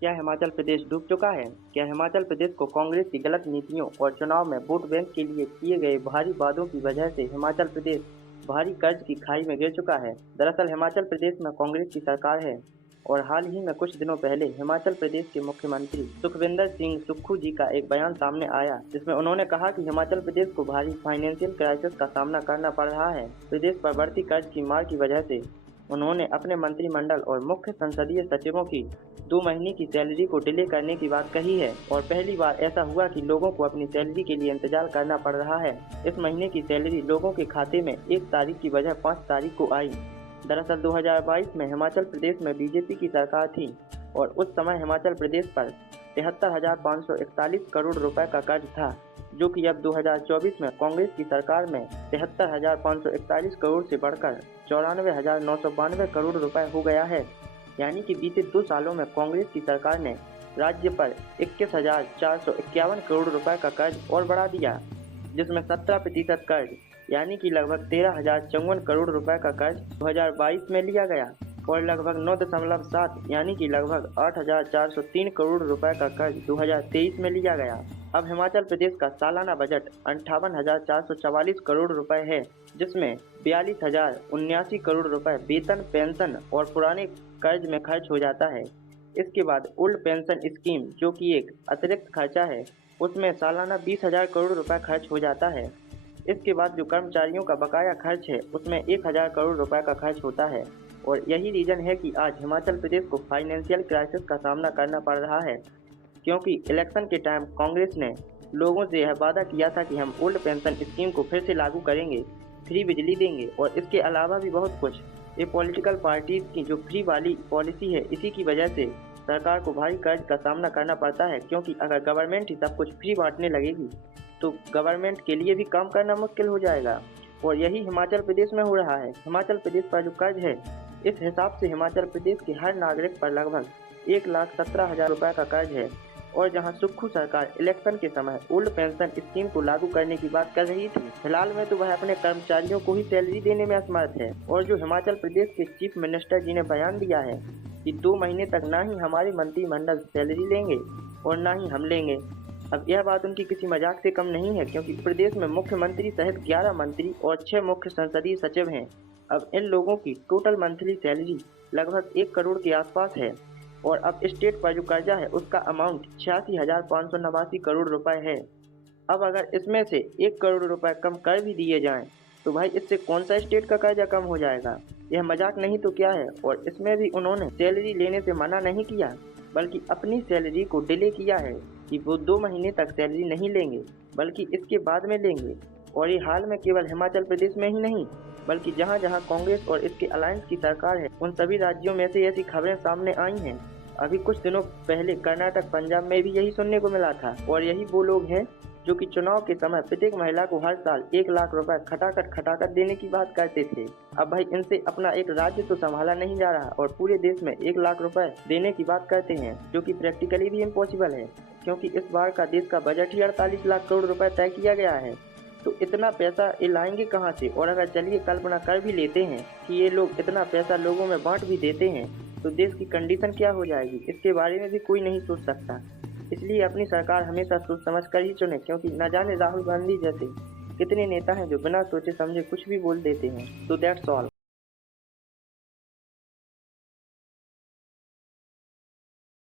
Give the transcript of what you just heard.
क्या हिमाचल प्रदेश डूब चुका है? क्या हिमाचल प्रदेश को कांग्रेस की गलत नीतियों और चुनाव में वोट बैंक के लिए किए गए भारी वादों की वजह से हिमाचल प्रदेश भारी कर्ज की खाई में गिर चुका है? दरअसल हिमाचल प्रदेश में कांग्रेस की सरकार है और हाल ही में कुछ दिनों पहले हिमाचल प्रदेश के मुख्यमंत्री सुखविंदर सिंह सुक्खू जी का एक बयान सामने आया जिसमें उन्होंने कहा कि हिमाचल प्रदेश को भारी फाइनेंशियल क्राइसिस का सामना करना पड़ रहा है। प्रदेश पर बढ़ती कर्ज की मार की वजह से उन्होंने अपने मंत्रिमंडल और मुख्य संसदीय सचिवों की 2 महीने की सैलरी को डिले करने की बात कही है और पहली बार ऐसा हुआ कि लोगों को अपनी सैलरी के लिए इंतजार करना पड़ रहा है। इस महीने की सैलरी लोगों के खाते में 1 तारीख की बजाय 5 तारीख को आई। दरअसल 2022 में हिमाचल प्रदेश में बीजेपी की सरकार थी और उस समय हिमाचल प्रदेश पर 73,541 करोड़ रुपए का कर्ज था, जो कि अब 2024 में कांग्रेस की सरकार में 73,541 करोड़ से बढ़कर 94,992 करोड़ रुपए हो गया है। यानी कि बीते 2 सालों में कांग्रेस की सरकार ने राज्य पर 21,451 करोड़ रुपए का कर्ज और बढ़ा दिया, जिसमें 17% कर्ज यानी कि लगभग 13,054 करोड़ रुपए का कर्ज 2022 में लिया गया और लगभग 9.7 यानी कि लगभग 8,403 करोड़ रुपए का कर्ज 2023 में लिया गया। अब हिमाचल प्रदेश का सालाना बजट 58,444 करोड़ रुपए है, जिसमें 42,079 करोड़ रुपए वेतन, पेंशन और पुराने कर्ज में खर्च हो जाता है। इसके बाद ओल्ड पेंशन स्कीम, जो कि एक अतिरिक्त खर्चा है, उसमें सालाना 20,000 करोड़ रुपए खर्च हो जाता है। इसके बाद जो कर्मचारियों का बकाया खर्च है, उसमें 1,000 करोड़ रुपए का खर्च होता है और यही रीजन है कि आज हिमाचल प्रदेश को फाइनेंशियल क्राइसिस का सामना करना पड़ रहा है, क्योंकि इलेक्शन के टाइम कांग्रेस ने लोगों से यह वादा किया था कि हम ओल्ड पेंशन स्कीम को फिर से लागू करेंगे, फ्री बिजली देंगे और इसके अलावा भी बहुत कुछ। ये पॉलिटिकल पार्टीज की जो फ्री वाली पॉलिसी है, इसी की वजह से सरकार को भारी कर्ज का सामना करना पड़ता है, क्योंकि अगर गवर्नमेंट ही सब कुछ फ्री बांटने लगेगी तो गवर्नमेंट के लिए भी काम करना मुश्किल हो जाएगा और यही हिमाचल प्रदेश में हो रहा है। हिमाचल प्रदेश पर जो कर्ज है, इस हिसाब से हिमाचल प्रदेश के हर नागरिक पर लगभग 1,17,000 रुपये का कर्ज है और जहां सुक्खू सरकार इलेक्शन के समय ओल्ड पेंशन स्कीम को लागू करने की बात कर रही थी, फिलहाल में तो वह अपने कर्मचारियों को ही सैलरी देने में असमर्थ है। और जो हिमाचल प्रदेश के चीफ मिनिस्टर जी ने बयान दिया है कि 2 महीने तक ना ही हमारे मंत्रिमंडल सैलरी लेंगे और ना ही हम लेंगे, अब यह बात उनकी किसी मजाक से कम नहीं है, क्योंकि प्रदेश में मुख्यमंत्री सहित 11 मंत्री और 6 मुख्य संसदीय सचिव हैं। अब इन लोगों की टोटल मंथली सैलरी लगभग 1 करोड़ के आसपास है और अब स्टेट पर जो कर्जा है उसका अमाउंट 86,589 करोड़ रुपए है। अब अगर इसमें से 1 करोड़ रुपए कम कर भी दिए जाएं तो भाई इससे कौन सा स्टेट का कर्जा कम हो जाएगा? यह मजाक नहीं तो क्या है। और इसमें भी उन्होंने सैलरी लेने से मना नहीं किया, बल्कि अपनी सैलरी को डिले किया है कि वो 2 महीने तक सैलरी नहीं लेंगे, बल्कि इसके बाद में लेंगे। और ये हाल में केवल हिमाचल प्रदेश में ही नहीं, बल्कि जहां जहां कांग्रेस और इसके अलायंस की सरकार है, उन सभी राज्यों में से ऐसी खबरें सामने आई हैं। अभी कुछ दिनों पहले कर्नाटक, पंजाब में भी यही सुनने को मिला था और यही वो लोग हैं जो कि चुनाव के समय प्रत्येक महिला को हर साल 1 लाख रुपए खटाखट देने की बात करते थे। अब भाई इनसे अपना एक राज्य तो संभाला नहीं जा रहा और पूरे देश में 1 लाख रुपए देने की बात करते हैं, जो कि प्रैक्टिकली भी इम्पॉसिबल है, क्योंकि इस बार का देश का बजट ही 48 लाख करोड़ रुपए तय किया गया है। तो इतना पैसा ये लाएंगे कहाँ से? और अगर चलिए कल्पना कर भी लेते हैं कि ये लोग इतना पैसा लोगों में बांट भी देते हैं, तो देश की कंडीशन क्या हो जाएगी, इसके बारे में भी कोई नहीं सोच सकता। इसलिए अपनी सरकार हमेशा सोच समझ कर ही चुने, क्योंकि न जाने राहुल गांधी जैसे कितने नेता हैं जो बिना सोचे समझे कुछ भी बोल देते हैं। तो दैट्स ऑल।